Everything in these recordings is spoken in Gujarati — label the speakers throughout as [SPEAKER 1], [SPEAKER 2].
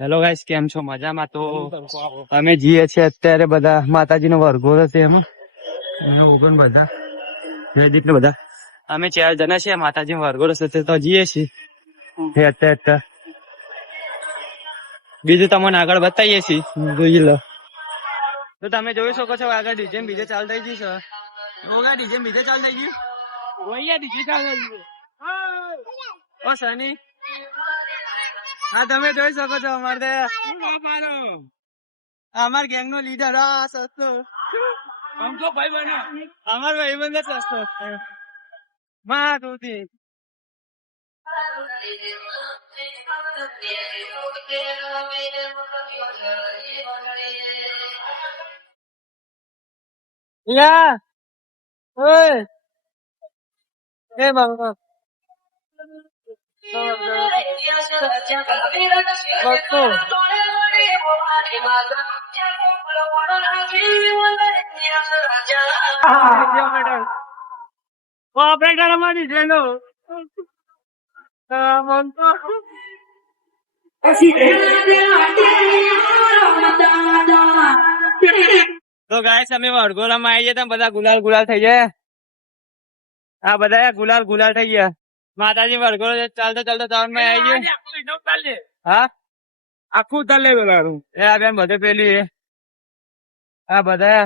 [SPEAKER 1] હેલો ગાઈસ કેમ છો? મજામાં તો? અમે જઈએ છીએ અત્યારે બધા માતાજીનો વર્ગો છે એમાં. ઓગણ બધા. જયદીપ ને બધા. અમે ચાર જણા છીએ માતાજી વરઘોડો છે તે જઈએ છીએ. એ અત્યારે અત્યારે બીજું તમને આગળ બતાવીએ છીએ. જોઈ લો તો તમે જોઈ શકો છો આગળ ડીજે બીજે ચાલ થઈ ગયું છે. ઓગા ડીજે બીજે ચાલ થઈ ગયું? ઓયા ડીજે ચાલ થઈ ગયું. ઓ સની. હા તમે જોઈ શકો છો અમારે અમાર ગેંગ નો લીડર આ સસ્તો. અમાર ભાઈ બંધ સસ્તો માં તુંથી યા ઓય. એ બાબા. ઓપરેટર અમારી છે તો ગાય અમે વડગોરામાં આવી ગયા બધા ગુલાલ ગુલાલ થઈ જાય આ બધા ગુલાલ ગુલાલ થઈ ગયા. માતાજી વરઘોડો ચાલતો ચાલતો ટાઉનમાં આવી ગયું. હા? આખું ચાલે પેલાનું એ આ બેન બધે પેલી એ. આ બધા.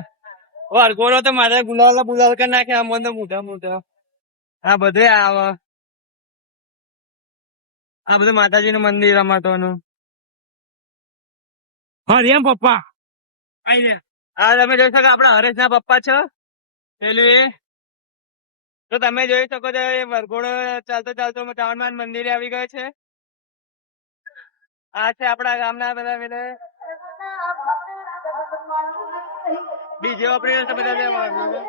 [SPEAKER 1] વરઘોડો તો મારે ગુલાવલા બુલાવ કરી નાખે આમ તો મોટા મોટા આ બધે આવે. આ બધું માતાજી નું મંદિર અમાતોનું
[SPEAKER 2] હરે એમ પપ્પા.
[SPEAKER 1] આ તમે જોઈ શકો આપડા હરેશ ના પપ્પા છો. પેલું એ. તો તમે જોઈ શકો છો એ વરઘોડો ચાલતો ચાલતો ચાવણમાન મંદિરે આવી ગયો છે આ છે આપણા ગામના બધા બધા બીજો ઓપરેટર છે બધા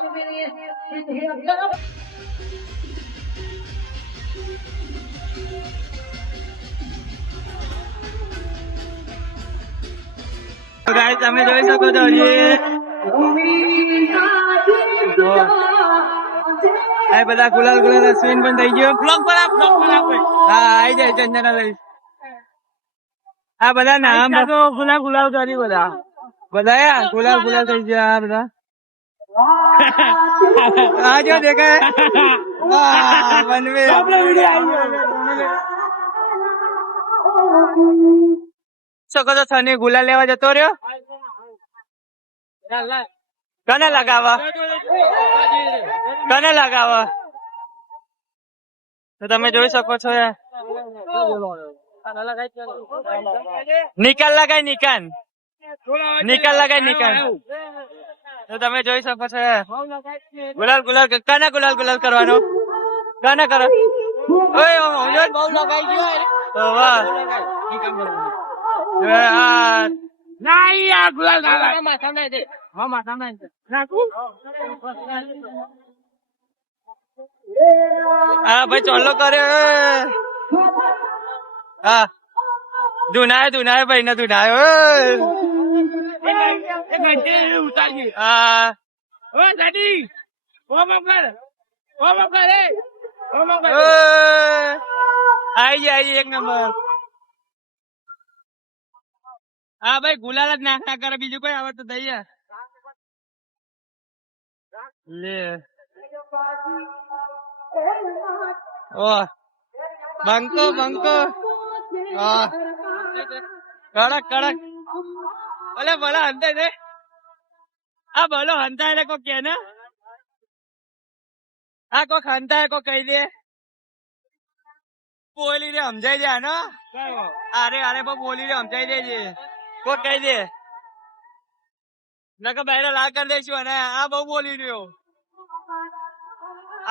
[SPEAKER 1] વરઘોડો. તમે જોઈ શકો છો હજી. બધા ગુલાલ ગુલાલ સ્વિન પણ થઈ ગયો. બ્લોક પર આપ બ્લોક પર આપ. હા આઈ જાય ચંદના લઈ. આ બધા નામ
[SPEAKER 2] ગુલાલ ગુલાબ કરી બધા.
[SPEAKER 1] બધા ગુલાલ ગુલાલ થઈ ગયા બધા? આ જો દેખાય. આ વનવે.
[SPEAKER 2] આપણે વિડિયો આવી
[SPEAKER 1] શકો તો સની? ગુલા લેવા જતો રહ્યો? કને લગાવા કને લગાવા તો તમે જોઈ શકો છો. નિકાલ લગાય નિકાલ. નિકાલ લગાય નિકાલ. તો તમે જોઈ શકો છો. યાર. ગુલાલ ગુલાલ કને ગુલાલ ગુલાલ કરવાનો? કાને કરો? ઓય ઓય બહુ લગાઈ ગયો તો વાહ. એ આ
[SPEAKER 2] ના આ ગુલાલ ના લાગે. હા માથા ના નાખું
[SPEAKER 1] હા ભાઈ ચોલ્લો કર્યો હા. ધુનાય ધુનાય ભાઈ ને ધુનાય
[SPEAKER 2] એ ઘંટી ઉતારી
[SPEAKER 1] હા.
[SPEAKER 2] ઓ દાદી ઓ મકર ઓ મકર એ. ઓ મકર
[SPEAKER 1] આઈ જાય એક નંબર. હા ભાઈ ગુલાલ જ નાખ ના કરે. બીજું કોઈ આવડતું દઈએ. લે. ઓ. બંકો બંકો. કડક કડક. ભલે ભલે હંતાય દે આ ભલો હંતાય ને કોક કે ને? આ કોક હંતાય કોક કહી દે. બોલી રે સમજાઈ જાય ને અરે અરે બોલી રે સમજાઈ દેજે કોક કહી દે. નકર બહેરે લા કરી દઈશું અને આ બહુ બોલી રહ્યો.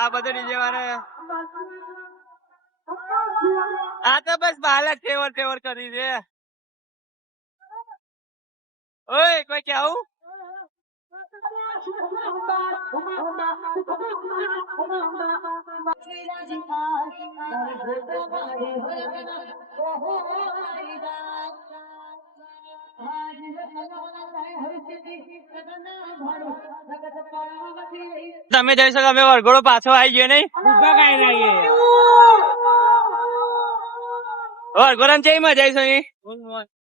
[SPEAKER 1] આ બધો ડીજે વાળા. આ તો બસ બાલક ટેવર ટેવર કરી દે ơi
[SPEAKER 3] quay cháu
[SPEAKER 1] તમે જઈ શકો અમે વરઘોડો પાછો આવી ગયો નહીં
[SPEAKER 2] ઉભા કઈ રહીએ
[SPEAKER 1] વરઘોડા જઈ મજા આવી